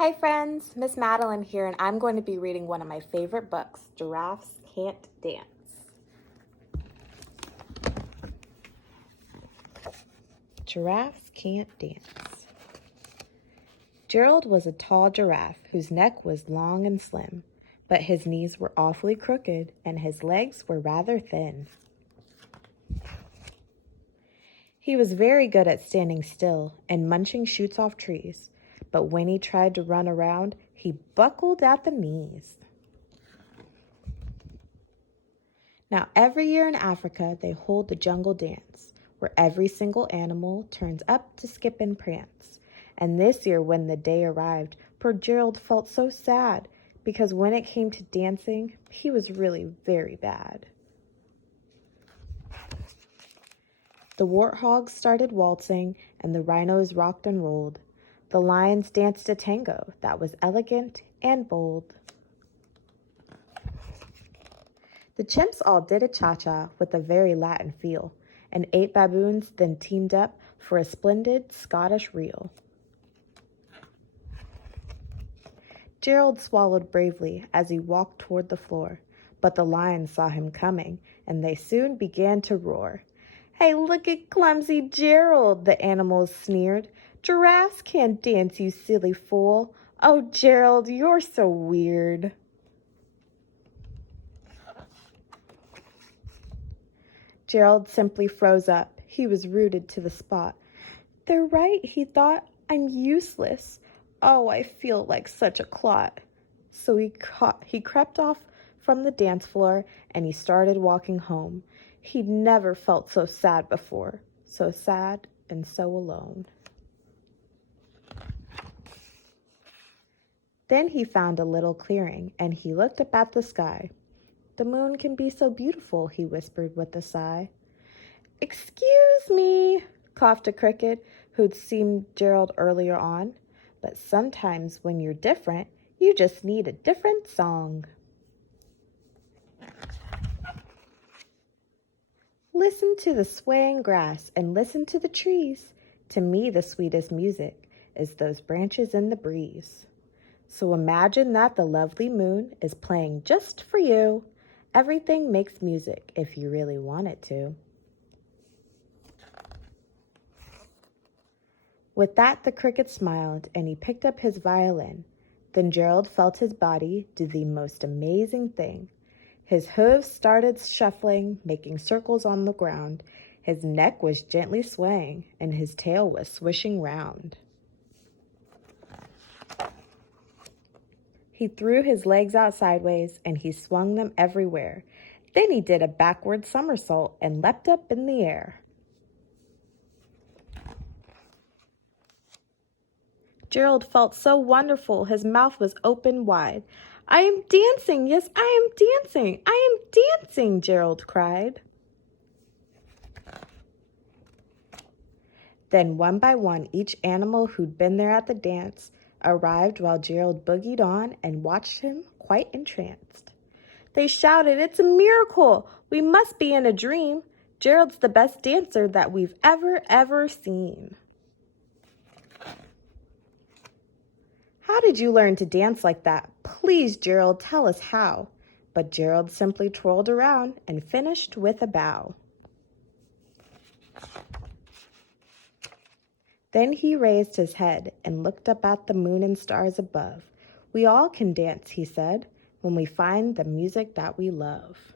Hi friends, Miss Madeline here, and I'm going to be reading one of my favorite books, Giraffes Can't Dance. Giraffes Can't Dance. Gerald was a tall giraffe whose neck was long and slim, but his knees were awfully crooked and his legs were rather thin. He was very good at standing still and munching shoots off trees, but when he tried to run around, he buckled at the knees. Now, every year in Africa, they hold the jungle dance, where every single animal turns up to skip and prance. And this year, when the day arrived, poor Gerald felt so sad, because when it came to dancing, he was really very bad. The warthogs started waltzing, and the rhinos rocked and rolled. The lions danced a tango that was elegant and bold. The chimps all did a cha-cha with a very Latin feel, and 8 baboons then teamed up for a splendid Scottish reel. Gerald swallowed bravely as he walked toward the floor, but the lions saw him coming, and they soon began to roar. "Hey, look at clumsy Gerald," the animals sneered. "Giraffes can't dance, you silly fool. Oh, Gerald, you're so weird." Gerald simply froze up. He was rooted to the spot. "They're right," he thought. "I'm useless. Oh, I feel like such a clot." So he crept off from the dance floor and he started walking home. He'd never felt so sad before, so sad and so alone. Then he found a little clearing and he looked up at the sky. "The moon can be so beautiful," he whispered with a sigh. "Excuse me," coughed a cricket who'd seen Gerald earlier on. "But sometimes when you're different, you just need a different song." "Listen to the swaying grass and listen to the trees. To me, the sweetest music is those branches in the breeze." So imagine that the lovely moon is playing just for you. Everything makes music if you really want it to. With that, the cricket smiled and he picked up his violin. Then Gerald felt his body do the most amazing thing. His hooves started shuffling, making circles on the ground. His neck was gently swaying and his tail was swishing round. He threw his legs out sideways and he swung them everywhere. Then he did a backward somersault and leapt up in the air. Gerald felt so wonderful, his mouth was open wide. "I am dancing, yes, I am dancing, I am dancing," Gerald cried. Then one by one, each animal who'd been there at the dance arrived while Gerald boogied on and watched him quite entranced. They shouted, "It's a miracle! We must be in a dream. Gerald's the best dancer that we've ever seen." "How did you learn to dance like that? Please, Gerald, tell us how." But Gerald simply twirled around and finished with a bow. Then he raised his head and looked up at the moon and stars above. "We all can dance," he said, "when we find the music that we love."